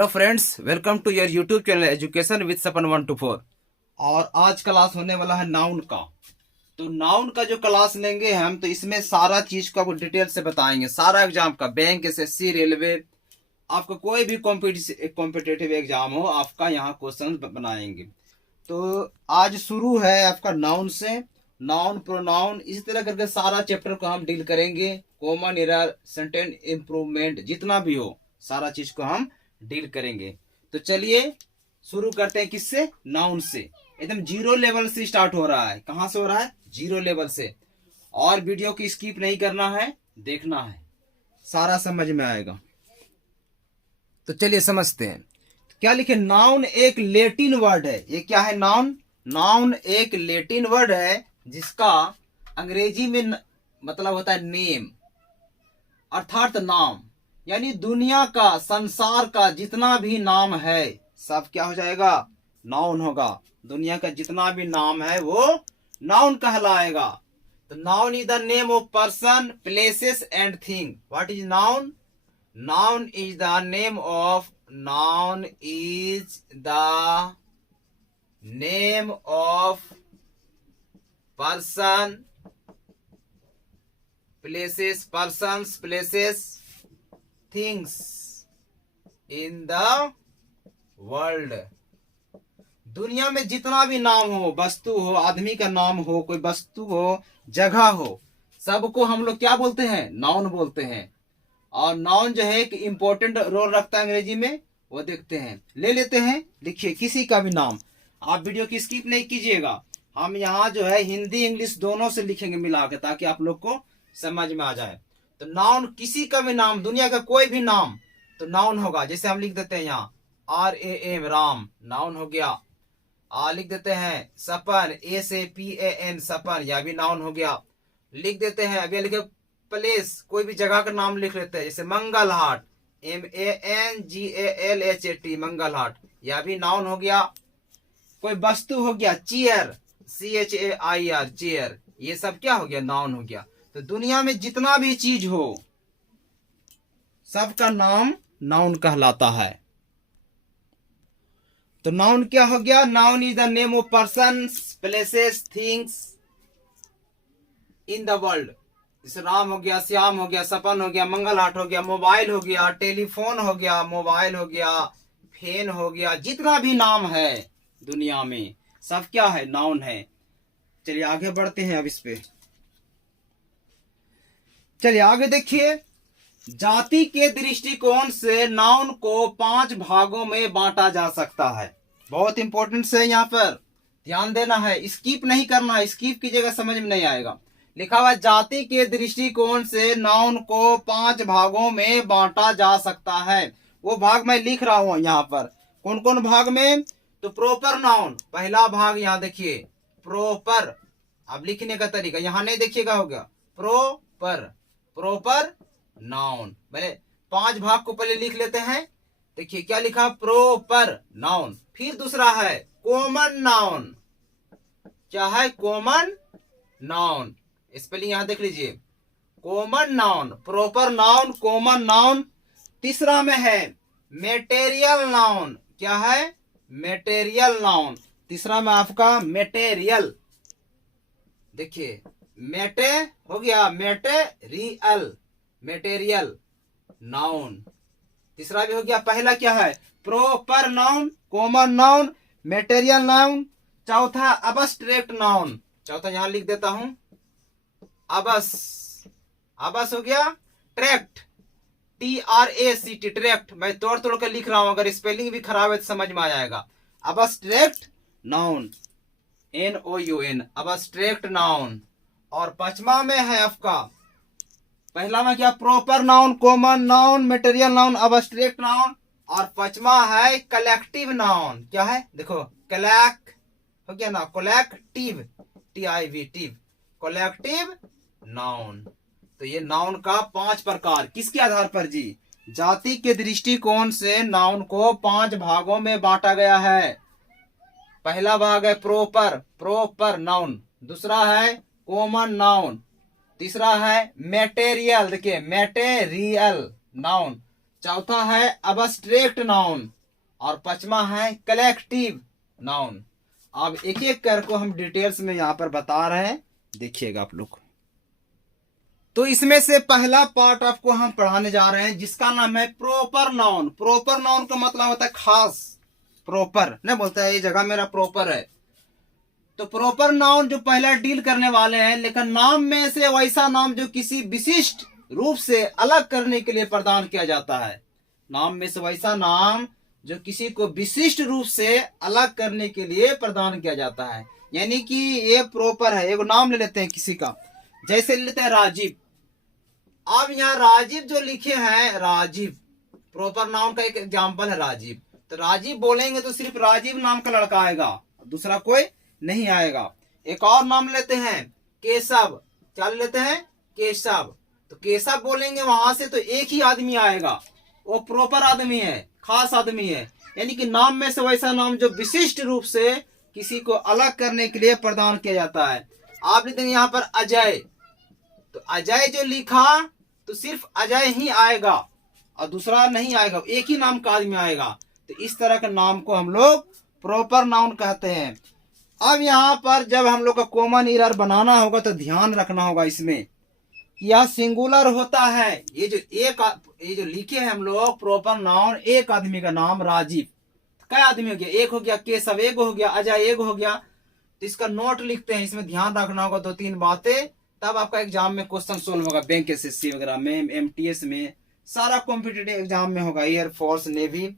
Hello friends, welcome to your YouTube channel education with Sapan 1 to 4। और आज class होने वाला है नाउन का। तो नाउन का जो क्लास लेंगे हम, तो इसमें सारा चीज को आपको डिटेल से बताएंगे। सारा एग्जाम का, बैंक, एसएससी, रेलवे, आपका कोई भी कॉम्पिटिटिव एग्जाम हो, आपका यहाँ क्वेश्चन बनाएंगे। तो आज शुरू है आपका नाउन से। नाउन, प्रोनाउन, इसी तरह करके सारा चैप्टर को हम डील करेंगे। कॉमन एरर, सेंटेंस इंप्रूवमेंट, जितना भी हो सारा चीज को हम डील करेंगे। तो चलिए शुरू करते हैं। किससे? नाउन से। एकदम जीरो लेवल से स्टार्ट हो रहा है। कहां से हो रहा है? जीरो लेवल से। और वीडियो की स्किप नहीं करना है, देखना है, सारा समझ में आएगा। तो चलिए समझते हैं। क्या लिखे? नाउन एक लैटिन वर्ड है। ये क्या है? नाउन। नाउन एक लैटिन वर्ड है जिसका अंग्रेजी में मतलब होता है नेम, अर्थात नाम। यानी दुनिया का, संसार का जितना भी नाम है सब क्या हो जाएगा? नाउन होगा। दुनिया का जितना भी नाम है वो नाउन कहलाएगा। तो noun is the name of person, places and thing. What is noun? Noun is the name of person, places, things in the world. दुनिया में जितना भी नाम हो, वस्तु हो, आदमी का नाम हो, कोई वस्तु हो, जगह हो, सबको हम लोग क्या बोलते हैं? नाउन बोलते हैं। और नाउन जो है एक इंपॉर्टेंट रोल रखता है अंग्रेजी में, वो देखते हैं। ले लेते हैं, लिखिए किसी का भी नाम। आप वीडियो की स्किप नहीं कीजिएगा। हम यहाँ जो है हिंदी इंग्लिश दोनों से लिखेंगे मिला के, ताकि आप लोग को समझ में आ जाए। तो नाउन किसी का भी नाम, दुनिया का कोई भी नाम तो नाउन होगा। जैसे हम लिख देते हैं यहाँ RAM, राम, नाउन हो गया। लिख देते हैं सपन, SAPAN, सपन, यह भी नाउन हो गया। लिख देते हैं, अभी लिखे प्लेस, कोई भी जगह का नाम लिख लेते हैं। जैसे मंगलहाट, MANGALHAT, मंगलहाट, यह भी नाउन हो गया। कोई वस्तु हो गया चेयर, CHAIR, चेयर, ये सब क्या हो गया? नाउन हो गया। तो दुनिया में जितना भी चीज हो सबका नाम नाउन कहलाता है। तो नाउन क्या हो गया? Noun is the name of persons, places, things in the world. जैसे राम हो गया, श्याम हो गया, सपन हो गया, मंगलहाट हो गया, मोबाइल हो गया, टेलीफोन हो गया, मोबाइल हो गया, फैन हो गया, जितना भी नाम है दुनिया में सब क्या है? नाउन है। चलिए आगे बढ़ते हैं अब इस पे। चलिए आगे देखिए। जाति के दृष्टिकोण से नाउन को 5 भागों में बांटा जा सकता है। बहुत इंपॉर्टेंट है, यहाँ पर ध्यान देना है, स्किप नहीं करना है। स्किप कीजिएगा समझ में नहीं आएगा। लिखा हुआ है जाति के दृष्टिकोण से नाउन को 5 भागों में बांटा जा सकता है। वो भाग मैं लिख रहा हूं यहाँ पर। कौन कौन भाग में? तो प्रॉपर नाउन पहला भाग, यहाँ देखिए प्रॉपर। अब लिखने का तरीका यहाँ नहीं देखिएगा, हो गया प्रॉपर नाउन। पहले 5 भाग को पहले लिख लेते हैं। देखिए क्या लिखा? Proper noun. फिर दूसरा है कॉमन नाउन। क्या है? Common noun. स्पेलिंग यहां देख लीजिए, common noun, proper noun, common noun. तीसरा में है मेटेरियल नाउन। क्या है? Material noun. तीसरा में आपका मेटेरियल। देखिए मेटे हो गया, मेटेरियल नाउन। तीसरा भी हो गया। पहला क्या है? Proper noun, common noun, material noun. चौथा अबस्ट्रैक्ट नाउन। चौथा यहां लिख देता हूं, अबस हो गया। Tract, TRACT, tract. मैं तोड़ तोड़ के लिख रहा हूं, अगर स्पेलिंग भी खराब है तो समझ में आ जाएगा। Abstract noun, NOUN, abstract noun. और 5वां में है आपका, पहला में क्या? Proper noun, common noun, material noun, abstract noun. और 5वां है कलेक्टिव नाउन। क्या है? देखो कलेक्ट हो गया ना, कलेक्टिव, TIV, कलेक्टिव नाउन। तो ये नाउन का 5 प्रकार। किसके आधार पर जी? जाति के दृष्टिकोण से नाउन को 5 भागों में बांटा गया है। पहला भाग है प्रॉपर नाउन। दूसरा है कॉमन नाउन। तीसरा है मेटेरियल, देखिए मेटेरियल नाउन। चौथा है अबस्ट्रैक्ट नाउन और पांचवा है कलेक्टिव नाउन। अब एक एक करके हम डिटेल्स में यहाँ पर बता रहे हैं, देखिएगा आप लोग। तो इसमें से पहला पार्ट आपको हम पढ़ाने जा रहे हैं जिसका नाम है प्रॉपर नाउन। प्रॉपर नाउन का मतलब होता है खास, प्रॉपर नहीं बोलता है ये जगह मेरा प्रॉपर है। तो प्रॉपर नाउन जो पहला डील करने वाले हैं, लेकिन नाम में से वैसा नाम जो किसी विशिष्ट रूप से अलग करने के लिए प्रदान किया जाता है। नाम में से वैसा नाम जो किसी को विशिष्ट रूप से अलग करने के लिए प्रदान किया जाता है, यानी कि ये प्रॉपर है। एक नाम ले लेते हैं किसी का, जैसे ले लेते हैं राजीव। अब यहाँ राजीव जो लिखे हैं, राजीव प्रॉपर नाउन का एक एग्जाम्पल है राजीव। तो राजीव बोलेंगे तो सिर्फ राजीव नाम का लड़का आएगा, दूसरा कोई नहीं आएगा। एक और नाम लेते हैं केशव, क्या लेते हैं केशव। तो केशव बोलेंगे वहां से तो एक ही आदमी आएगा, वो प्रॉपर आदमी है, खास आदमी है। यानी कि नाम में से वैसा नाम जो विशिष्ट रूप से किसी को अलग करने के लिए प्रदान किया जाता है। आप लिखते हैं यहाँ पर अजय, तो अजय जो लिखा तो सिर्फ अजय ही आएगा और दूसरा नहीं आएगा, एक ही नाम का आदमी आएगा। तो इस तरह के नाम को हम लोग प्रॉपर नाउन कहते हैं। अब यहाँ पर जब हम लोग का कॉमन एरर बनाना होगा तो ध्यान रखना होगा इसमें, यह सिंगुलर होता है। ये जो लिखे हैं हम लोग प्रॉपर नाउन, एक आदमी का नाम राजीव, क्या आदमी हो गया, एक हो गया केशव, एक हो गया अजय, एक हो गया। तो इसका नोट लिखते हैं, इसमें ध्यान रखना होगा दो तीन बातें, तब आपका एग्जाम में क्वेश्चन सोल्व होगा। बैंक एसएससी वगैरह में, एमटीएस में, सारा कॉम्पिटिटिव एग्जाम में होगा, एयरफोर्स नेवी।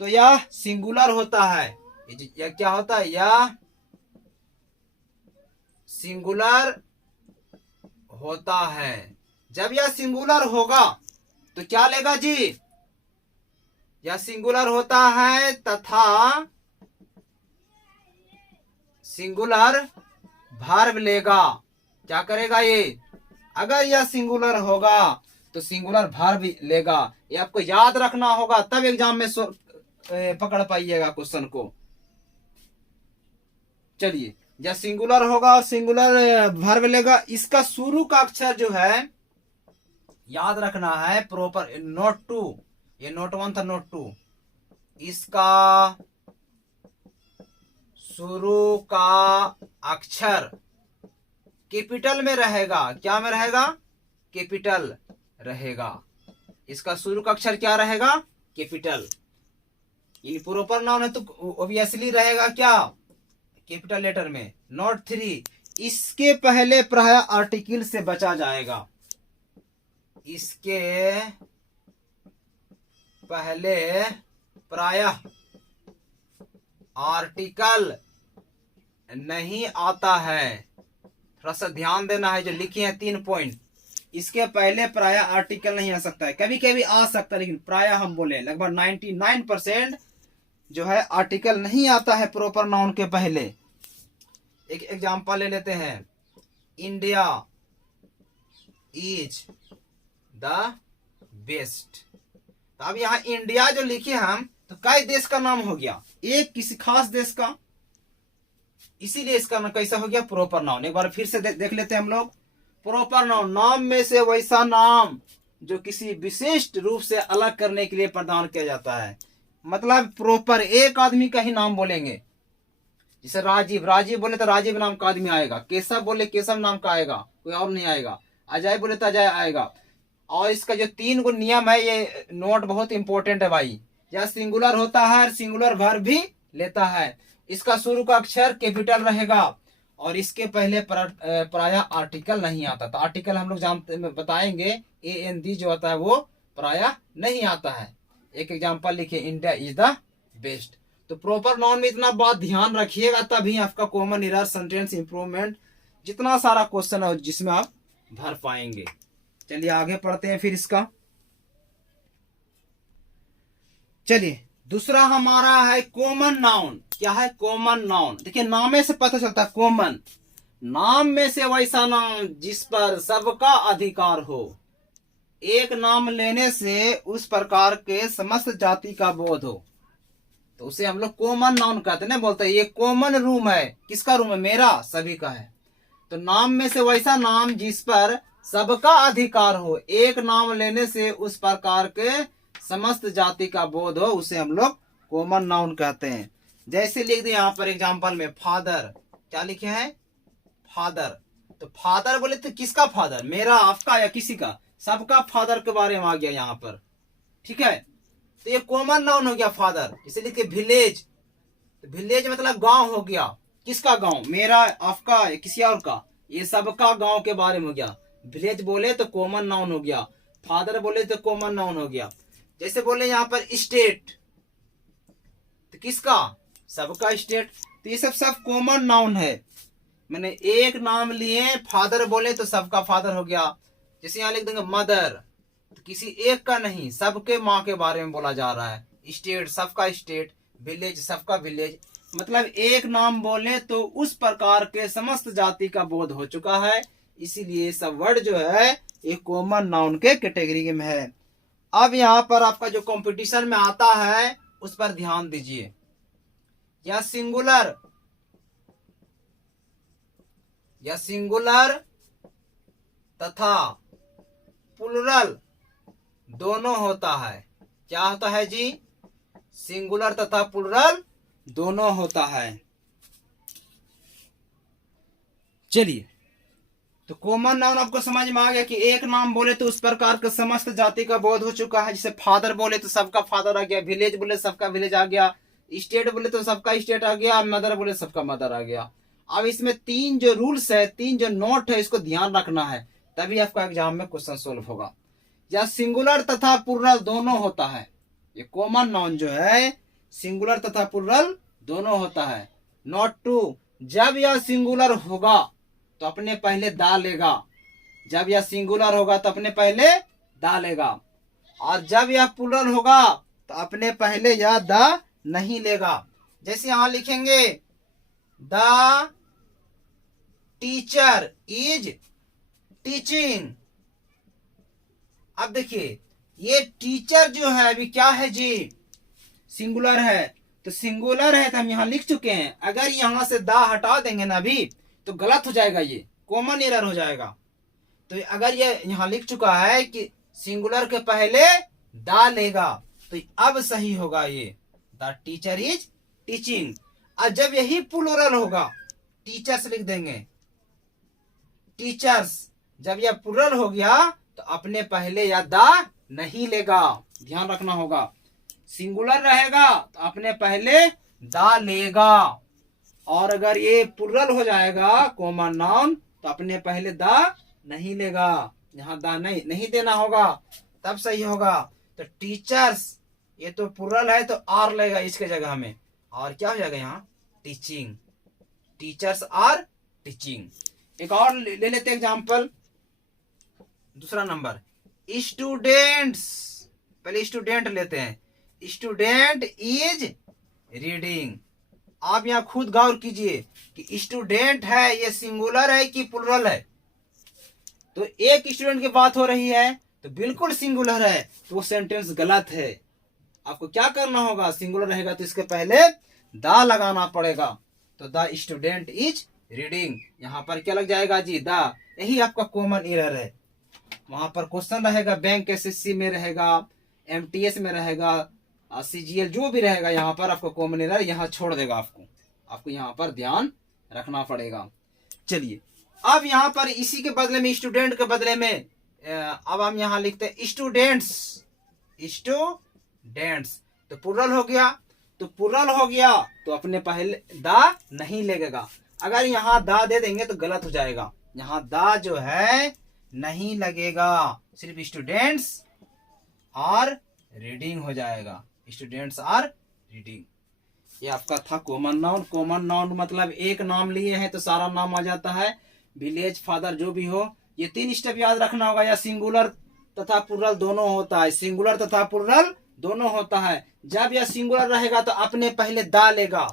तो यह सिंगुलर होता है, यह क्या होता है, यह सिंगुलर होता है। जब यह सिंगुलर होगा तो क्या लेगा जी, यह सिंगुलर होता है तथा सिंगुलर वर्ब लेगा। क्या करेगा ये, अगर यह सिंगुलर होगा तो सिंगुलर वर्ब लेगा। ये आपको याद रखना होगा, तब एग्जाम में पकड़ पाइएगा क्वेश्चन को। चलिए, जब सिंगुलर होगा और सिंगुलर वर्ब लेगा, इसका शुरू का अक्षर जो है याद रखना है प्रॉपर। नोट 2, ये नोट 1 था, नोट 2, इसका शुरू का अक्षर कैपिटल में रहेगा। क्या में रहेगा, कैपिटल रहेगा। इसका शुरू का अक्षर क्या रहेगा, कैपिटल। ये प्रॉपर नाउन है तो ऑब्वियसली रहेगा क्या, कैपिटल लेटर में। नोट 3, इसके पहले प्राय आर्टिकल से बचा जाएगा। इसके पहले प्रायः आर्टिकल नहीं आता है। थोड़ा सा ध्यान देना है, जो लिखे हैं 3 पॉइंट, इसके पहले प्रायः आर्टिकल नहीं आ सकता है। कभी कभी आ सकता है, लेकिन प्रायः हम बोले लगभग 99% जो है आर्टिकल नहीं आता है प्रॉपर नाउन के पहले। एक एग्जांपल ले लेते हैं, इंडिया इज द बेस्ट। तो अब यहाँ इंडिया जो लिखे हम, तो कई देश का नाम हो गया, एक किसी खास देश का, इसीलिए इसका नाम कैसा हो गया, प्रॉपर नाउन। एक बार फिर से देख लेते हैं हम लोग। प्रॉपर नाउन, नाम में से वैसा नाम जो किसी विशिष्ट रूप से अलग करने के लिए प्रदान किया जाता है। मतलब प्रॉपर एक आदमी का ही नाम बोलेंगे। जैसे राजीव, राजीव बोले तो राजीव नाम का आदमी आएगा। केशव बोले केशव नाम का आएगा, कोई और नहीं आएगा। अजय बोले तो अजय आएगा। और इसका जो 3 गो नियम है, ये नोट बहुत इंपॉर्टेंट है भाई। यह सिंगुलर होता है, सिंगुलर वर्ब भी लेता है। इसका शुरू का अक्षर कैपिटल रहेगा और इसके पहले प्रायः आर्टिकल नहीं आता। तो आर्टिकल हम लोग जानते बताएंगे, AND जो होता है वो प्रायः नहीं आता है। एक एग्जांपल लिखिए, इंडिया इज द बेस्ट। तो प्रॉपर नाउन में इतना बात ध्यान रखिएगा, तभी आपका कॉमन एरर, सेंटेंस इंप्रूवमेंट, जितना सारा क्वेश्चन है जिसमें आप भर पाएंगे। चलिए आगे पढ़ते हैं फिर इसका। चलिए, दूसरा हमारा है कॉमन नाउन। क्या है कॉमन नाउन, देखिए नामे से पता चलता है कॉमन। नाम में से वैसा नाम जिस पर सबका अधिकार हो। एक नाम लेने से उस प्रकार के समस्त जाति का बोध हो, तो उसे हम लोग कॉमन नाउन कहते हैं ना। बोलते हैं ये कॉमन रूम है, किसका रूम है, मेरा, सभी का है। तो नाम में से वैसा नाम जिस पर सबका अधिकार हो। एक नाम लेने से उस प्रकार के समस्त जाति का बोध हो उसे हम लोग कॉमन नाउन कहते हैं। जैसे लिख दिए यहाँ पर एग्जाम्पल में फादर, क्या लिखे हैं? फादर। तो फादर बोले तो किसका फादर? मेरा, आपका या किसी का? सबका फादर के बारे में आ गया यहाँ पर, ठीक है। तो ये कॉमन नाउन हो गया फादर। इसे लिखे विलेज, तो विलेज मतलब गांव हो गया। किसका गांव? मेरा, आपका या किसी और का? ये सबका गांव के बारे में हो गया। विलेज बोले तो कॉमन नाउन हो गया, फादर बोले तो कॉमन नाउन हो गया। जैसे बोले यहाँ पर स्टेट, तो किसका? सबका स्टेट। तो ये सब कॉमन नाउन है। मैंने एक नाम लिए, फादर बोले तो सबका फादर हो गया। जैसे यहाँ लिख देंगे मदर, तो किसी एक का नहीं, सबके माँ के बारे में बोला जा रहा है। स्टेट, सबका स्टेट। विलेज, सबका विलेज। मतलब एक नाम बोले तो उस प्रकार के समस्त जाति का बोध हो चुका है। इसीलिए सब वर्ड जो है ये कॉमन नाउन के कैटेगरी में है। अब यहाँ पर आपका जो कंपटीशन में आता है उस पर ध्यान दीजिए। या सिंगुलर तथा प्लुरल दोनों होता है। क्या होता है जी? सिंगुलर तथा प्लुरल दोनों होता है। चलिए, तो कॉमन नाउन आपको समझ में आ गया कि एक नाम बोले तो उस प्रकार का समस्त जाति का बोध हो चुका है। जैसे फादर बोले तो सबका फादर आ गया, विलेज बोले सबका विलेज आ गया, स्टेट बोले तो सबका स्टेट आ गया, मदर बोले सबका मदर आ गया। अब इसमें तीन जो रूल्स है, तीन जो नोट है, इसको ध्यान रखना है, तभी आपका एग्जाम में क्वेश्चन सोल्व होगा। या सिंगुलर तथा प्लुरल दोनों होता है। ये कॉमन नाउन जो है सिंगुलर तथा प्लुरल दोनों होता है। नोट 2, जब यह सिंगुलर होगा तो अपने पहले दा लेगा। जब यह सिंगुलर होगा तो अपने पहले दा लेगा। और जब यह प्लुरल होगा तो अपने पहले यह दा नहीं लेगा। जैसे यहां लिखेंगे द टीचर इज टीचिंग। अब देखिए ये टीचर जो है अभी क्या है जी? सिंगुलर है। तो सिंगुलर है तो हम यहां लिख चुके हैं। अगर यहां से दा हटा देंगे ना अभी तो गलत हो जाएगा, ये कॉमन एरर हो जाएगा। तो अगर ये यहां लिख चुका है कि सिंगुलर के पहले दा लेगा तो अब सही होगा ये, द टीचर इज टीचिंग। और जब यही प्लुरल होगा, टीचर्स लिख देंगे, टीचर्स। जब यह प्लुरल हो गया तो अपने पहले या दा नहीं लेगा, ध्यान रखना होगा। सिंगुलर रहेगा तो अपने पहले दा लेगा। और अगर ये प्लुरल हो जाएगा कॉमन नाउन तो अपने पहले दा नहीं लेगा, यहाँ दा नहीं देना होगा, तब सही होगा। तो टीचर्स, ये तो प्लुरल है तो आर लेगा इसके जगह में, और क्या हो जाएगा यहाँ? टीचिंग। Teachers are teaching. एक और ले लेते एग्जाम्पल, दूसरा नंबर स्टूडेंट्स। पहले स्टूडेंट लेते हैं। Student is reading. आप यहाँ खुद गौर कीजिए कि स्टूडेंट है ये सिंगुलर है कि प्लुरल है। तो एक स्टूडेंट की बात हो रही है तो बिल्कुल सिंगुलर है, तो वो सेंटेंस गलत है। आपको क्या करना होगा? सिंगुलर रहेगा तो इसके पहले दा लगाना पड़ेगा। तो द स्टूडेंट इज रीडिंग, यहाँ पर क्या लग जाएगा जी? दा। यही आपका कॉमन एरर है। वहां पर क्वेश्चन रहेगा, बैंक एसएससी में रहेगा, एमटीएस में रहेगा, सीजीएल जो भी रहेगा, यहाँ पर आपको कॉमन एरर यहाँ छोड़ देगा। आपको यहाँ पर ध्यान रखना पड़ेगा। चलिए, अब यहाँ पर इसी के बदले में, स्टूडेंट के बदले में अब हम यहाँ लिखते हैं स्टूडेंट्स। स्टूडेंट्स तो प्लुरल हो गया। तो प्लुरल हो गया तो अपने पहले दा नहीं लगेगा। अगर यहाँ दा दे देंगे तो गलत हो जाएगा। यहाँ दा जो है नहीं लगेगा, सिर्फ स्टूडेंट्स आर रीडिंग हो जाएगा। Students are reading. ये आपका था कॉमन नाउन। कॉमन नाउन मतलब एक नाम लिए हैं तो सारा नाम आ जाता है, विलेज, फादर जो भी हो। ये तीन स्टेप याद रखना होगा। या सिंगुलर तथा प्लुरल दोनों होता है। सिंगुलर तथा प्लुरल दोनों होता है। जब यह सिंगुलर रहेगा तो अपने पहले दा लेगा।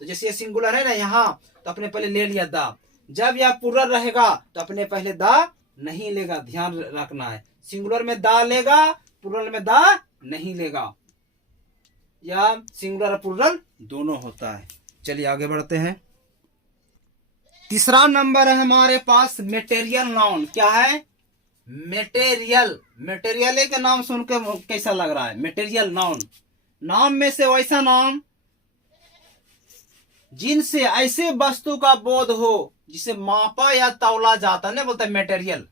तो जैसे ये सिंगुलर है ना यहाँ, तो अपने पहले ले लिया दा। जब यह प्लुरल रहेगा तो अपने पहले दा नहीं लेगा, ध्यान रखना है। सिंगुलर में दा लेगा, प्लुरल में दा नहीं लेगा। या सिंगुलर और प्लुरल दोनों होता है। चलिए आगे बढ़ते हैं। तीसरा नंबर है हमारे पास मेटेरियल नाउन। क्या है? मेटेरियल, मेटेरियल के नाम सुन के कैसा लग रहा है? मेटेरियल नाउन, नाम में से वैसा नाम जिनसे ऐसे वस्तु का बोध हो जिसे मापा या तौला जाता है, बोलता है मेटेरियल।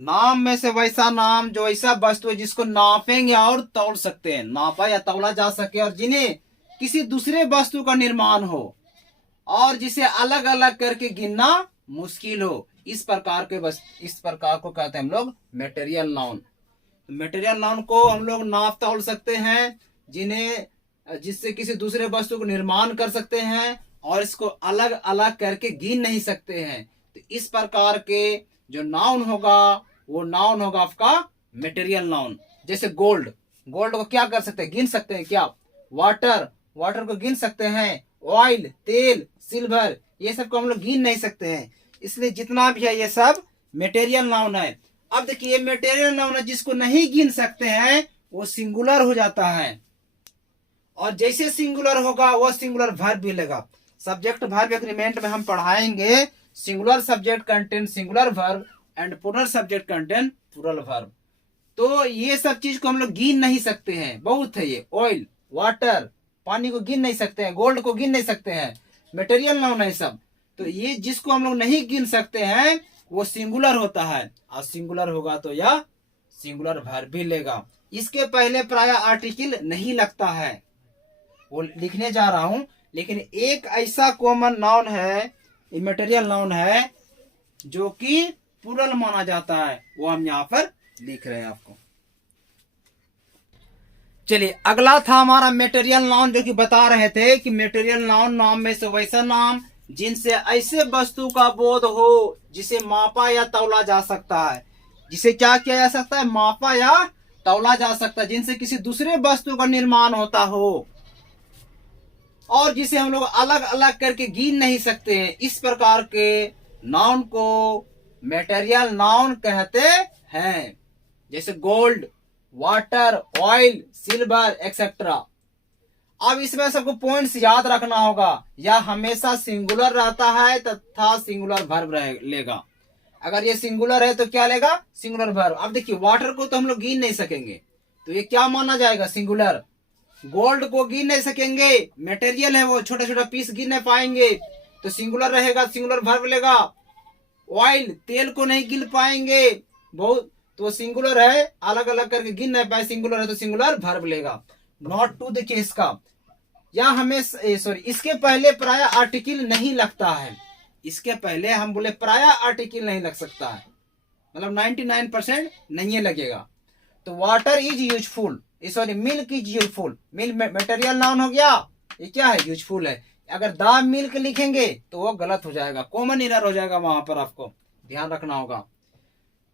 नाम में से वैसा नाम जो ऐसा वस्तु है जिसको नापेंगे और तौल सकते हैं, नापा या तौला जा सके, और जिन्हें किसी दूसरे वस्तु का निर्माण हो और जिसे अलग अलग करके गिनना मुश्किल हो, इस प्रकार को कहते हैं हम लोग मेटेरियल नाउन। मेटेरियल नाउन को हम लोग नाप तौल सकते हैं, जिससे किसी दूसरे वस्तु को निर्माण कर सकते हैं और इसको अलग अलग करके गिन नहीं सकते हैं। तो इस प्रकार के जो नाउन होगा वो नाउन होगा आपका मेटेरियल नाउन। जैसे गोल्ड, गोल्ड को क्या कर सकते हैं? गिन सकते हैं क्या? वाटर, वाटर को गिन सकते हैं। ऑयल, तेल, सिल्वर, ये सब को हम लोग गिन नहीं सकते हैं। इसलिए जितना भी है ये सब मेटेरियल नाउन है। अब देखिए मेटेरियल नाउन है जिसको नहीं गिन सकते हैं वो सिंगुलर हो जाता है, और जैसे सिंगुलर होगा वो सिंगुलर वर्ब भी लेगा। सब्जेक्ट वर्ब एग्रीमेंट में हम पढ़ाएंगे singular subject contain singular verb and plural subject contain plural verb. तो ये सब चीज को हम लोग गिन नहीं सकते हैं, बहुत है ये। ऑयल, वाटर, पानी को गिन नहीं सकते हैं, गोल्ड को गिन नहीं सकते हैं, मटेरियल नाउन है सब। तो ये जिसको हम लोग नहीं गिन सकते हैं वो सिंगुलर होता है, और सिंगुलर होगा तो यह सिंगुलर वर्ब भी लेगा। इसके पहले प्राय आर्टिकल नहीं लगता है, वो लिखने जा रहा हूं। लेकिन एक ऐसा कॉमन नाउन है, मटेरियल नाउन है, जो कि प्लूरल माना जाता है, वो हम यहाँ पर लिख रहे हैं आपको। चलिए अगला था हमारा मेटेरियल नाउन, जो कि बता रहे थे कि मेटेरियल नाउन नाम में से वैसा नाम जिनसे ऐसे वस्तु का बोध हो जिसे मापा या तौला जा सकता है। जिसे क्या किया जा सकता है? मापा या तौला जा सकता है, जिनसे किसी दूसरे वस्तु का निर्माण होता हो और जिसे हम लोग अलग अलग करके गिन नहीं सकते हैं। इस प्रकार के नाउन को मेटेरियल नाउन कहते हैं। जैसे gold, water, oil, silver etcetera. अब इसमें सबको पॉइंट्स याद रखना होगा, यह हमेशा सिंगुलर रहता है तथा सिंगुलर वर्ब लेगा। अगर ये सिंगुलर है तो क्या लेगा? Singular verb. अब देखिए वाटर को तो हम लोग गिन नहीं सकेंगे, तो ये क्या माना जाएगा? सिंगुलर। गोल्ड को गिन नहीं सकेंगे, मटेरियल है वो, छोटा छोटा पीस गिन नहीं पाएंगे, तो सिंगुलर रहेगा, सिंगुलर वर्ब लेगा। ऑयल, तेल को नहीं गिन पाएंगे बहुत, तो सिंगुलर है, अलग अलग करके गिन नहीं पाए, सिंगुलर है तो सिंगुलर वर्ब लेगा। नॉट टू देखिए इसका, या हमें सॉरी इसके पहले प्राय आर्टिकल नहीं लगता है। इसके पहले हम बोले प्राय आर्टिकल नहीं लग सकता है, मतलब 99% नहीं लगेगा। तो water is useful, sorry milk is useful, milk material noun हो गया, ये क्या है? यूजफुल है। अगर द मिल्क लिखेंगे तो वो गलत हो जाएगा, कॉमन एरर हो जाएगा, वहां पर आपको ध्यान रखना होगा।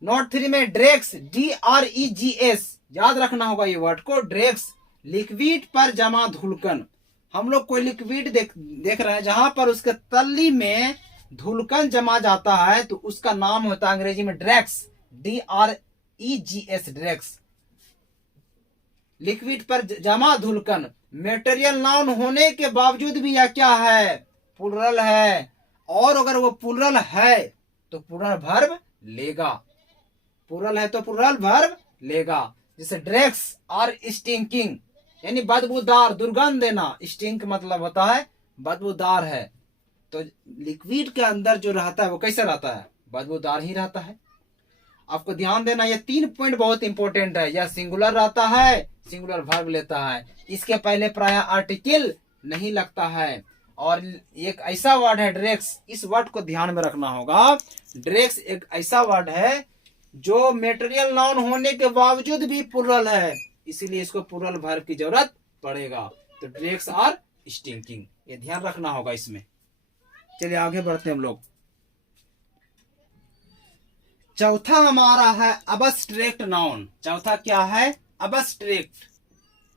नोट 3 में ड्रेक्स, DREGS, याद रखना होगा ये वर्ड को। ड्रेक्स, लिक्विड पर जमा धुलकन। हम लोग कोई लिक्विड देख रहे हैं जहां पर उसके तल्ली में धुलकन जमा जाता है तो उसका नाम होता है अंग्रेजी में ड्रेक्स, DREGS, ड्रेक्स। लिक्विड पर जमा धुलकन मेटेरियल नाउन होने के बावजूद भी यह क्या है? प्लूरल है, और अगर वो प्लूरल है तो प्लूरल वर्ब लेगा। प्लूरल है तो प्लूरल वर्ब लेगा। जैसे ड्रेक्स और स्टिंकिंग, यानी बदबूदार, दुर्गंध देना। स्टिंक मतलब होता है बदबूदार है, तो लिक्विड के अंदर जो रहता है वो कैसा रहता है? बदबूदार ही रहता है। आपको ध्यान देना, ये 3 पॉइंट बहुत इंपॉर्टेंट है। यह सिंगुलर रहता है, सिंगुलर वर्ब लेता है, इसके पहले प्राय आर्टिकल नहीं लगता है, और एक ऐसा वर्ड है ड्रेक्स, इस वर्ड को ध्यान में रखना होगा। ड्रेक्स एक ऐसा वर्ड है जो मेटेरियल नाउन होने के बावजूद भी प्लूरल है, इसीलिए इसको प्लूरल वर्ब की जरूरत पड़ेगा। तो ड्रेक्स और स्टिंकिंग, ये ध्यान रखना होगा इसमें। चलिए आगे बढ़ते हैं हम लोग। चौथा हमारा है अबस्ट्रैक्ट नाउन। चौथा क्या है? Abstract,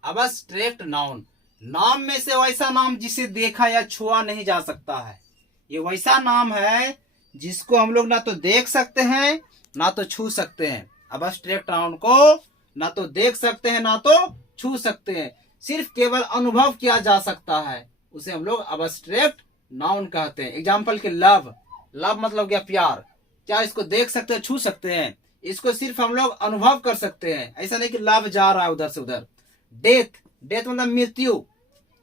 abstract noun. नाम में से वैसा नाम जिसे देखा या छुआ नहीं जा सकता है। ये वैसा नाम है जिसको हम लोग ना तो देख सकते हैं ना तो छू सकते हैं। अबस्ट्रैक्ट नाउन को ना तो देख सकते हैं ना तो छू सकते हैं, सिर्फ केवल अनुभव किया जा सकता है, उसे हम लोग अबस्ट्रैक्ट नाउन कहते हैं। एग्जाम्पल के लव, लव मतलब क्या? प्यार। क्या इसको देख सकते हैं, छू सकते हैं? इसको सिर्फ हम लोग अनुभव कर सकते हैं, ऐसा नहीं कि लव जा रहा है उधर से उधर। डेथ, डेथ मतलब मृत्यु,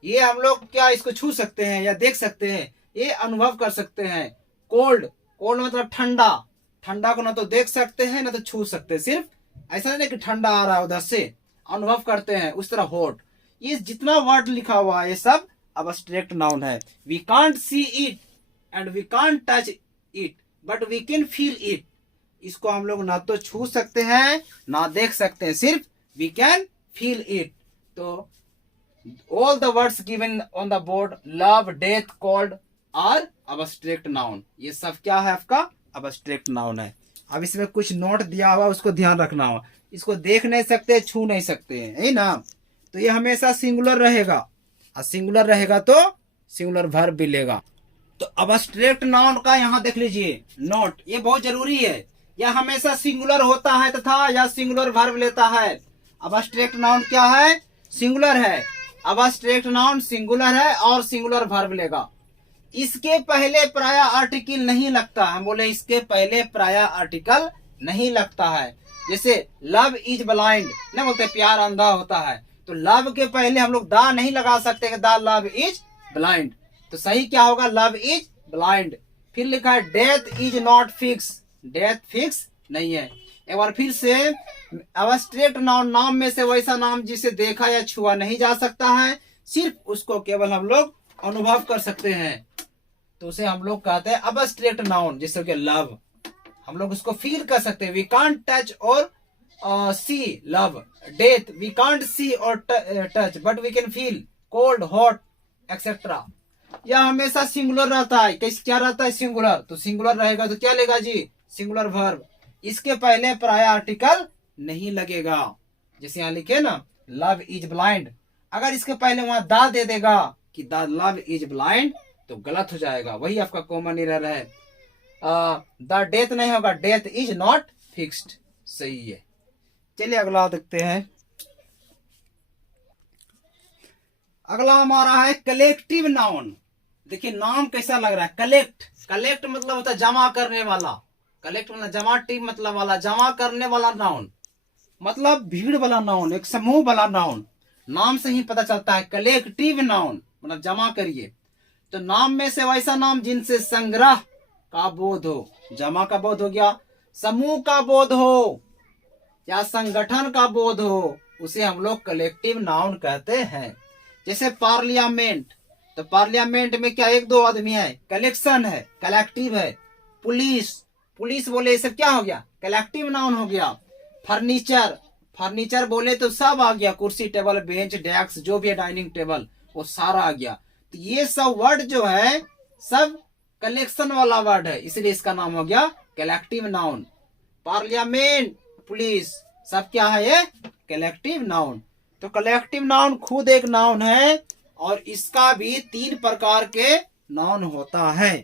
ये हम लोग क्या इसको छू सकते हैं या देख सकते हैं, ये अनुभव कर सकते हैं। कोल्ड, कोल्ड मतलब ठंडा, ठंडा को ना तो देख सकते हैं ना तो छू सकते हैं, सिर्फ ऐसा नहीं कि ठंडा आ रहा है उधर से, अनुभव करते हैं उस तरह। हॉट, ये जितना वर्ड लिखा हुआ है ये सब अब्स्ट्रैक्ट नाउन है। We can't see it and we can't touch it but we can feel it. इसको हम लोग ना तो छू सकते हैं ना देख सकते हैं, सिर्फ वी कैन फील इट। तो all the words given on the board, love, death, cold are abstract noun। ये सब क्या है आपका abstract noun है। अब इसमें कुछ नोट दिया हुआ उसको ध्यान रखना हो, इसको देख नहीं सकते छू नहीं सकते हैं, है ना। तो ये हमेशा सिंगुलर रहेगा, और सिंगुलर रहेगा तो सिंगुलर वर्ब भी लेगा। तो abstract noun का यहाँ देख लीजिए नोट, ये बहुत जरूरी है। यह हमेशा सिंगुलर होता है तथा या सिंगुलर वर्ब लेता है। abstract noun क्या है, सिंगुलर है। अब्स्ट्रैक्ट नाउन सिंगुलर है और सिंगुलर वर्ब लेगा। इसके पहले प्राया आर्टिकल नहीं लगता, हम बोले इसके पहले प्राया आर्टिकल नहीं लगता है। जैसे लव इज ब्लाइंड, ना बोलते प्यार अंधा होता है, तो लव के पहले हम लोग दा नहीं लगा सकते कि द लव इज ब्लाइंड, तो सही क्या होगा, लव इज ब्लाइंड। फिर लिखा है death is not fix, death fix नहीं है। एक बार फिर से, अब्स्ट्रैक्ट नाउन नाम में से वैसा नाम जिसे देखा या छुआ नहीं जा सकता है, सिर्फ उसको केवल हम लोग अनुभव कर सकते हैं, तो उसे हम लोग कहते हैं अब्स्ट्रैक्ट नाउन। जैसे कि लव, हम लोग उसको फील कर सकते हैं, वी कांट टच और see love. Death, we can't see और touch but we can feel. Cold, hot etcetera. यह हमेशा सिंगुलर रहता है। कैसे क्या रहता है, सिंगुलर, तो सिंगुलर रहेगा तो क्या लेगा जी, सिंगुलर वर्ब। इसके पहले प्राय आर्टिकल नहीं लगेगा। जैसे यहाँ लिखे ना लव इज ब्लाइंड, अगर इसके पहले वहां दा दे देगा कि द लव इज ब्लाइंड तो गलत हो जाएगा, वही आपका कॉमन एरर है। द डेथ नहीं होगा, डेथ इज नॉट फिक्स्ड, सही है। चलिए अगला देखते हैं। अगला हमारा है कलेक्टिव नाउन। देखिए नाम कैसा लग रहा है, कलेक्ट, कलेक्ट मतलब होता है जमा करने वाला, कलेक्ट मतलब जमा, टीम मतलब वाला, जमा करने वाला नाउन, मतलब भीड़ वाला नाउन, एक समूह वाला नाउन। नाम से ही पता चलता है कलेक्टिव नाउन मतलब जमा करिए। तो नाम में से वैसा नाम जिनसे संग्रह का बोध हो, जमा का बोध हो गया, समूह का बोध हो या संगठन का बोध हो, उसे हम लोग कलेक्टिव नाउन कहते हैं। जैसे पार्लियामेंट, तो पार्लियामेंट में क्या एक दो आदमी है, कलेक्शन है, कलेक्टिव है। पुलिस, पुलिस बोले सब क्या हो गया, कलेक्टिव नाउन हो गया। फर्नीचर, फर्नीचर बोले तो सब आ गया, कुर्सी टेबल बेंच डेस्क जो भी है, डाइनिंग टेबल, वो सारा आ गया। तो ये सब वर्ड जो है सब कलेक्शन वाला वर्ड है, इसलिए इसका नाम हो गया कलेक्टिव नाउन। पार्लियामेंट, पुलिस, सब क्या है, ये कलेक्टिव नाउन। तो कलेक्टिव नाउन खुद एक नाउन है और इसका भी 3 प्रकार के नाउन होता है।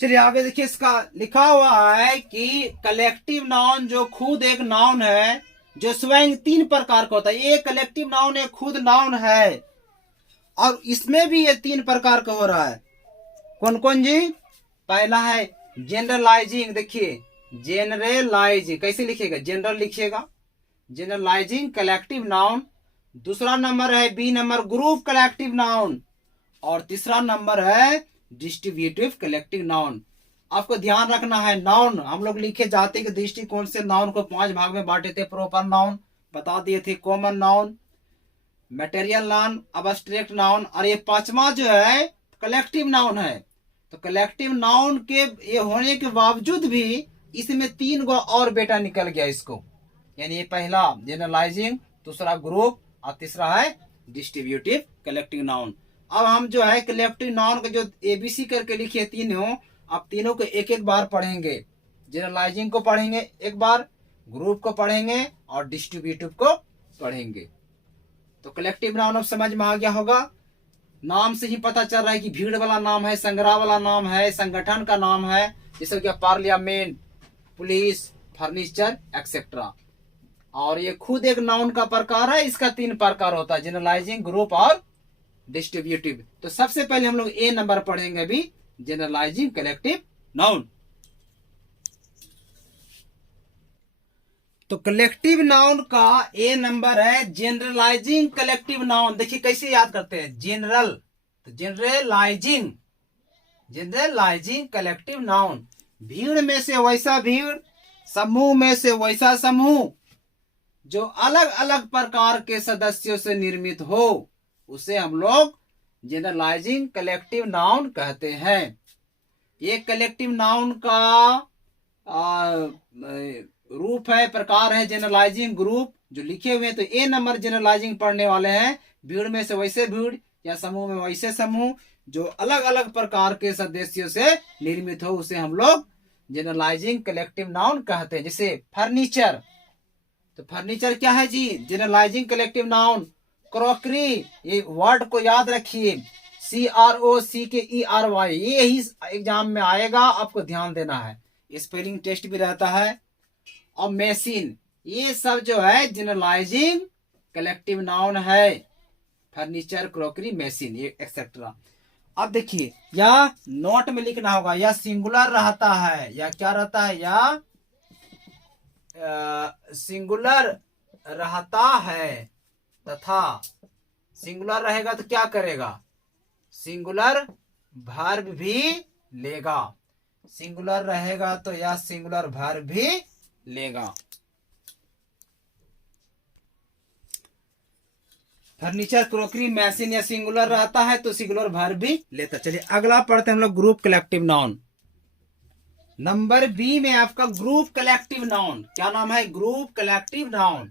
चलिए आगे देखिए, इसका लिखा हुआ है कि कलेक्टिव नाउन जो खुद एक नाउन है, जो स्वयं 3 प्रकार का होता है। ये कलेक्टिव नाउन एक खुद नाउन है और इसमें भी ये 3 प्रकार का हो रहा है। कौन कौन जी, पहला है जनरलाइजिंग, देखिए जनरलाइज कैसे लिखिएगा, जनरल लिखिएगा, जनरलाइजिंग कलेक्टिव नाउन। दूसरा नंबर है B number group collective noun, और तीसरा नंबर है डिस्ट्रीब्यूटिव कलेक्टिव नाउन। आपको ध्यान रखना है, नाउन हम लोग लिखे जाति के दृष्टिकोण से नाउन को 5 भाग में बांटे थे। प्रॉपर नाउन बता दिए थे, common noun, material noun, abstract noun, और ये 5वां जो है कलेक्टिव नाउन है। तो कलेक्टिव नाउन के ये होने के बावजूद भी इसमें 3 गो और बेटा निकल गया इसको, यानी ये पहला जनरलाइजिंग, दूसरा ग्रुप और तीसरा है डिस्ट्रीब्यूटिव कलेक्टिव नाउन। अब हम जो है कलेक्टिव नाउन का जो एबीसी करके लिखे तीनों, अब तीनों को एक एक बार पढ़ेंगे। जनरलाइजिंग को पढ़ेंगे एक बार, ग्रुप को पढ़ेंगे और डिस्ट्रीब्यूटिव को पढ़ेंगे। तो कलेक्टिव नाउन अब समझ में आ गया होगा। नाम से ही पता चल रहा है कि भीड़ वाला नाम है, संग्रह वाला नाम है, संगठन का नाम है, जैसे कि पार्लियामेंट, पुलिस, फर्नीचर एक्सेट्रा। और ये खुद एक नाउन का प्रकार है, इसका 3 प्रकार होता है, जनरलाइजिंग, ग्रुप और डिस्ट्रीब्यूटिव। तो सबसे पहले हम लोग ए नंबर पढ़ेंगे अभी, जनरलाइजिंग कलेक्टिव नाउन। तो कलेक्टिव नाउन का ए नंबर है जनरलाइजिंग कलेक्टिव नाउन। देखिए कैसे याद करते हैं, जनरल तो जनरलाइजिंग कलेक्टिव नाउन, भीड़ में से वैसा भीड़, समूह में से वैसा समूह जो अलग अलग प्रकार के सदस्यों से निर्मित हो, उसे हम लोग जनरलाइजिंग कलेक्टिव नाउन कहते हैं। ये कलेक्टिव नाउन का रूप है, प्रकार है जनरलाइजिंग ग्रुप जो लिखे हुए हैं। तो ए नंबर जनरलाइजिंग पढ़ने वाले हैं, भीड़ में से वैसे भीड़ या समूह में वैसे समूह जो अलग अलग प्रकार के सदस्यों से निर्मित हो, उसे हम लोग जनरलाइजिंग कलेक्टिव नाउन कहते हैं। जैसे फर्नीचर, तो फर्नीचर क्या है जी, जनरलाइजिंग कलेक्टिव नाउन। क्रॉकरी, ये वर्ड को याद रखिए, CROCKERY, ये ही एग्जाम में आएगा, आपको ध्यान देना है, स्पेलिंग टेस्ट भी रहता है। और मशीन, ये सब जो है जनरलाइजिंग कलेक्टिव नाउन है, फर्नीचर, क्रॉकरी, मशीन, ये एक्सेट्रा। अब देखिए, या नोट में लिखना होगा, या सिंगुलर रहता है, या क्या रहता है, या सिंगुलर रहता है तथा सिंगुलर रहेगा तो क्या करेगा, सिंगुलर वर्ब भी लेगा। सिंगुलर रहेगा तो या सिंगुलर वर्ब भी लेगा। फर्नीचर, क्रॉकरी, मशीन या सिंगुलर रहता है तो सिंगुलर वर्ब भी लेता। चलिए अगला पढ़ते हैं हम लोग, group collective noun. Number B में आपका ग्रुप कलेक्टिव नाउन, क्या नाम है, ग्रुप कलेक्टिव नाउन।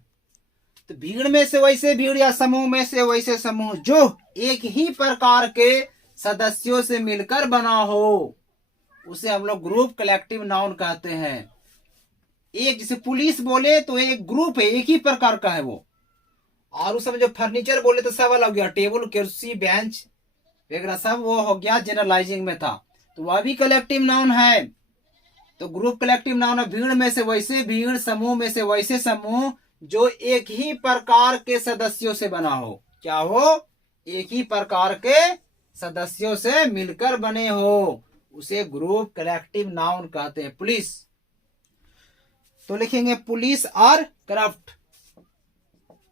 तो भीड़ में से वैसे भीड़ या समूह में से वैसे समूह जो एक ही प्रकार के सदस्यों से मिलकर बना हो, उसे हम लोग ग्रुप कलेक्टिव नाउन कहते हैं। एक जैसे पुलिस बोले तो एक ग्रुप है, एक ही प्रकार का है वो। और उस समय जो फर्नीचर बोले तो सब अलग गया, टेबल, कुर्सी, बेंच वगैरह सब वो हो गया, जनरलाइजिंग में था, तो वह भी कलेक्टिव नाउन है। तो ग्रुप कलेक्टिव नाउन है, भीड़ में से वैसे भीड़, समूह में से वैसे समूह जो एक ही प्रकार के सदस्यों से बना हो। क्या हो, एक ही प्रकार के सदस्यों से मिलकर बने हो, उसे ग्रुप कलेक्टिव नाउन कहते हैं। पुलिस, तो लिखेंगे पुलिस और करप्ट।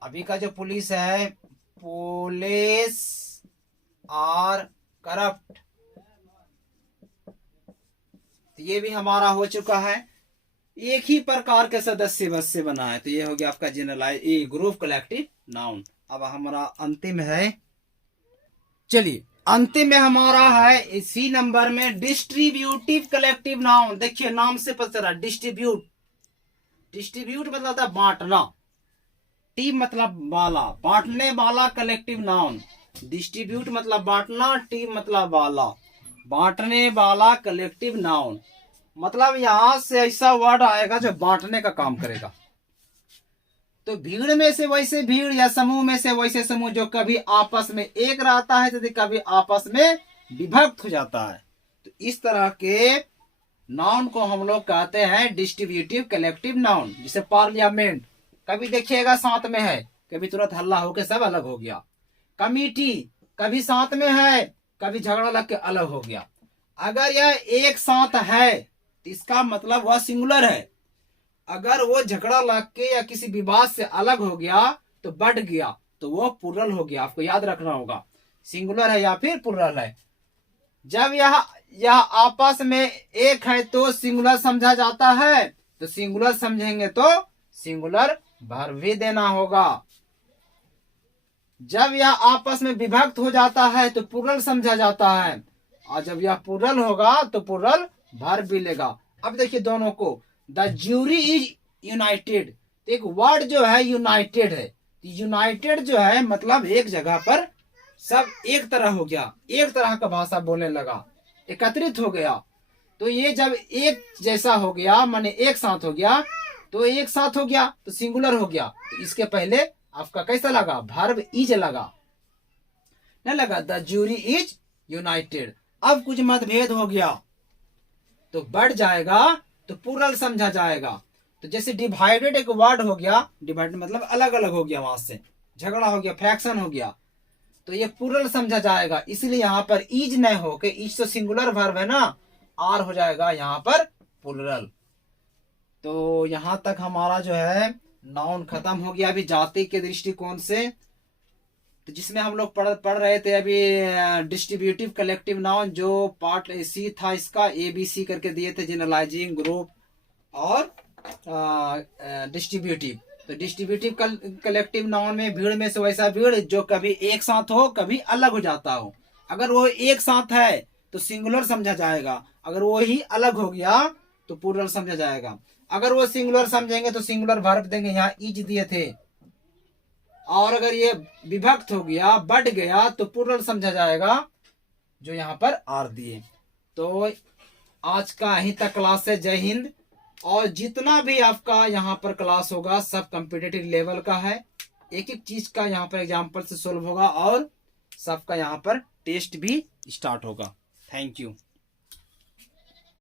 अभी का जो पुलिस है, पुलिस और करप्ट, तो ये भी हमारा हो चुका है, एक ही प्रकार के सदस्य बस से बना है। तो ये हो गया आपका जनरलाइज ग्रुप कलेक्टिव नाउन। अब हमारा अंतिम है, चलिए अंतिम में हमारा है इसी नंबर में डिस्ट्रीब्यूटिव कलेक्टिव नाउन। देखिए नाम से पता चला, डिस्ट्रीब्यूट, डिस्ट्रीब्यूट मतलब था बांटना, टी मतलब वाला, बांटने वाला कलेक्टिव नाउन। डिस्ट्रीब्यूट मतलब बांटना, टी मतलब वाला, बांटने वाला कलेक्टिव नाउन। मतलब यहां से ऐसा वर्ड आएगा जो बांटने का काम करेगा। तो भीड़ में से वैसे भीड़ या समूह में से वैसे समूह जो कभी आपस में एक रहता है तो कभी आपस में विभक्त हो जाता है। तो इस तरह के नाउन को हम लोग कहते हैं डिस्ट्रीब्यूटिव कलेक्टिव नाउन। जैसे पार्लियामेंट, कभी देखिएगा साथ में है, कभी तुरंत हल्ला होकर सब अलग हो गया। कमिटी, कभी साथ में है, कभी झगड़ा लग के अलग हो गया। अगर यह एक साथ है तो इसका मतलब वह सिंगुलर है। अगर वो झगड़ा लग के या किसी विवाद से अलग हो गया तो बढ़ गया तो वो प्लुरल हो गया। आपको याद रखना होगा, सिंगुलर है या फिर प्लुरल है। जब यह आपस में एक है तो सिंगुलर समझा जाता है, तो सिंगुलर समझेंगे तो सिंगुलर वर्ब भी देना होगा। जब यह आपस में विभक्त हो जाता है तो प्लुरल समझा जाता है, और जब यह प्लुरल होगा तो प्लुरल वर्ब भी लेगा। अब देखिए दोनों को, द ज्यूरी इज यूनाइटेड, तो एक वर्ड जो है यूनाइटेड है। यूनाइटेड जो है मतलब एक जगह पर सब एक तरह हो गया, एक तरह का भाषा बोलने लगा, एकत्रित हो गया। तो ये जब एक जैसा हो गया माने एक साथ हो गया, तो एक साथ हो गया तो सिंगुलर हो गया। तो इसके पहले आपका कैसा लगा, वर्ब इज लगा, नहीं लगा, द ज्यूरी इज यूनाइटेड। अब कुछ मतभेद हो गया तो बढ़ जाएगा तो प्लुरल समझा जाएगा। तो जैसे डिवाइडेड एक वर्ड हो गया, डिवाइडेड मतलब अलग अलग हो गया, वहां से झगड़ा हो गया, फ्रैक्शन हो गया, तो ये प्लुरल समझा जाएगा। इसलिए यहाँ पर इज न हो के, इज तो सिंगुलर वर्ब है ना, आर हो जाएगा यहाँ पर प्लुरल। तो यहाँ तक हमारा जो है नाउन खत्म हो गया अभी जाति के दृष्टिकोण से। तो जिसमें हम लोग पढ़ रहे थे अभी डिस्ट्रीब्यूटिव कलेक्टिव नाउन, जो पार्ट सी था इसका, ABC करके दिए थे, जनरलाइजिंग, ग्रुप और डिस्ट्रीब्यूटिव। तो डिस्ट्रीब्यूटिव कलेक्टिव नाउन में भीड़ में से वैसा भीड़ जो कभी एक साथ हो कभी अलग हो जाता हो। अगर वो एक साथ है तो सिंगुलर समझा जाएगा, अगर वो ही अलग हो गया तो प्लूरल समझा जाएगा। अगर वो सिंगुलर समझेंगे तो सिंगुलर वर्ब देंगे, यहाँ इज दिए थे। और अगर ये विभक्त हो गया, बढ़ गया, तो प्लूरल समझा जाएगा, जो यहाँ पर आर दिए। तो आज का यहीं तक क्लास है। जय हिंद। और जितना भी आपका यहाँ पर क्लास होगा सब कॉम्पिटिटिव लेवल का है, एक एक चीज का यहाँ पर एग्जाम्पल से सोल्व होगा और सबका यहाँ पर टेस्ट भी स्टार्ट होगा। Thank you.